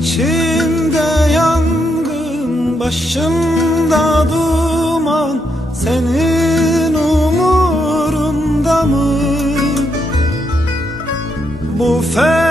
İçimde yangın, başımda duman Senin umurunda mı? Bu fe